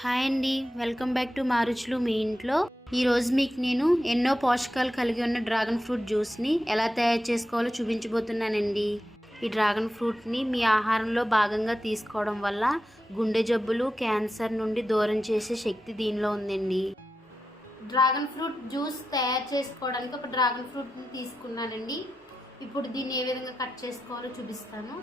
Hi అండి. Welcome back to మారుచులు మీ ఇంట్లో. ఈరోజు మీకు నేను ఎన్నో పోషకాలు కలిగి ఉన్న డ్రాగన్ ఫ్రూట్ జ్యూస్ని ఎలా తయారు చేసుకోవాలో చూపించబోతున్నానండి. ఈ డ్రాగన్ ఫ్రూట్ని మీ ఆహారంలో భాగంగా తీసుకోవడం వల్ల గుండె జబ్బులు క్యాన్సర్ నుండి దూరం చేసే శక్తి దీనిలో ఉందండి. డ్రాగన్ ఫ్రూట్ జ్యూస్ తయారు చేసుకోవడానికి ఒక డ్రాగన్ ఫ్రూట్ని తీసుకున్నానండి. ఇప్పుడు దీన్ని ఏ విధంగా కట్ చేసుకోవాలో చూపిస్తాను.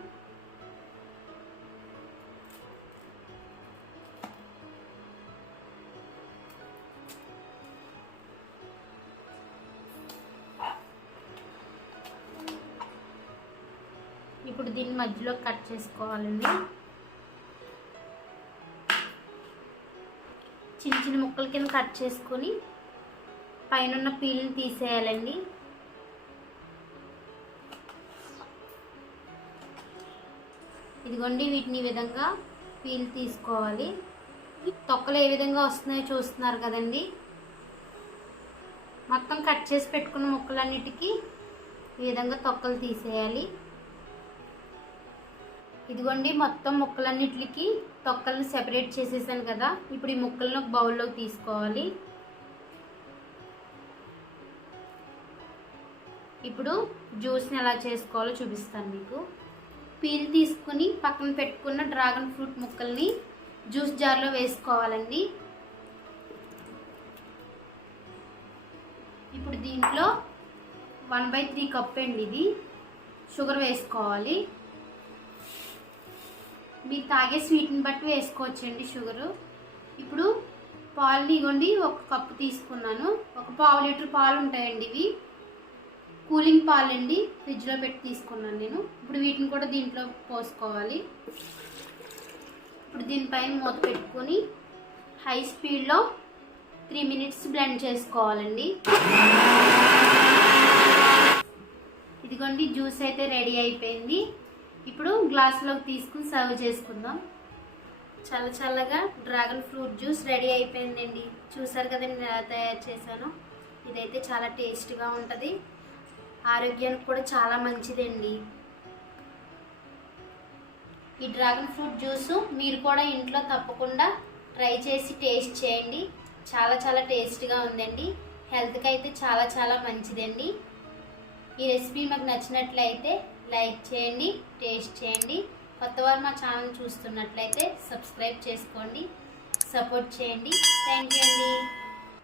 ఇప్పుడు దీన్ని మధ్యలో కట్ చేసుకోవాలండి. చిన్న చిన్న ముక్కల కింద కట్ చేసుకొని పైన పీల్ని తీసేయాలండి. ఇదిగోండి వీటిని ఈ విధంగా పీల్ తీసుకోవాలి. తొక్కలు ఏ విధంగా వస్తున్నాయో చూస్తున్నారు కదండి. మొత్తం కట్ చేసి పెట్టుకున్న ముక్కలన్నిటికీ ఈ విధంగా తొక్కలు తీసేయాలి. ఇదిగోండి మొత్తం ముక్కలన్నిటికి తొక్కలను సెపరేట్ చేసేసాను కదా. ఇప్పుడు ఈ ముక్కలను ఒక బౌల్లోకి తీసుకోవాలి. ఇప్పుడు జ్యూస్ని ఎలా చేసుకోవాలో చూపిస్తాను మీకు. పీల్ తీసుకుని పక్కన పెట్టుకున్న డ్రాగన్ ఫ్రూట్ ముక్కల్ని జ్యూస్ జార్లో వేసుకోవాలండి. ఇప్పుడు దీంట్లో వన్ బై త్రీ కప్ అండి ఇది. షుగర్ వేసుకోవాలి. మీరు తాగే స్వీట్ని బట్టి వేసుకోవచ్చండి షుగరు. ఇప్పుడు పాలు ఇగోండి ఒక కప్పు తీసుకున్నాను. ఒక పావు లీటర్ పాలు ఉంటాయండి ఇవి. కూలింగ్ పాలు అండి ఫ్రిడ్జ్లో పెట్టి తీసుకున్నాను నేను. ఇప్పుడు వీటిని కూడా దీంట్లో పోసుకోవాలి. ఇప్పుడు దీనిపైన మూత పెట్టుకొని హై స్పీడ్లో త్రీ మినిట్స్ బ్లెండ్ చేసుకోవాలండి. ఇదిగోండి జ్యూస్ అయితే రెడీ అయిపోయింది. ఇప్పుడు గ్లాసులోకి తీసుకుని సర్వ్ చేసుకుందాం. చల్ల చల్లగా డ్రాగన్ ఫ్రూట్ జ్యూస్ రెడీ అయిపోయిందండి. చూసారు కదా నేను ఎలా తయారు చేశాను? ఇదైతే చాలా టేస్ట్గా ఉంటుంది. ఆరోగ్యానికి కూడా చాలా మంచిదండి. ఈ డ్రాగన్ ఫ్రూట్ జ్యూస్ మీరు కూడా ఇంట్లో తప్పకుండా ట్రై చేసి టేస్ట్ చేయండి. చాలా చాలా టేస్ట్గా ఉందండి. హెల్త్కి అయితే చాలా చాలా మంచిదండి. ఈ రెసిపీ మాకు నచ్చినట్లయితే లైక్ చేయండి టేస్ట్ చేయండి. కొత్తవారు మా ఛానల్ చూస్తున్నట్లయితే సబ్స్క్రైబ్ చేసుకోండి సపోర్ట్ చేయండి. థ్యాంక్ యూ అండి.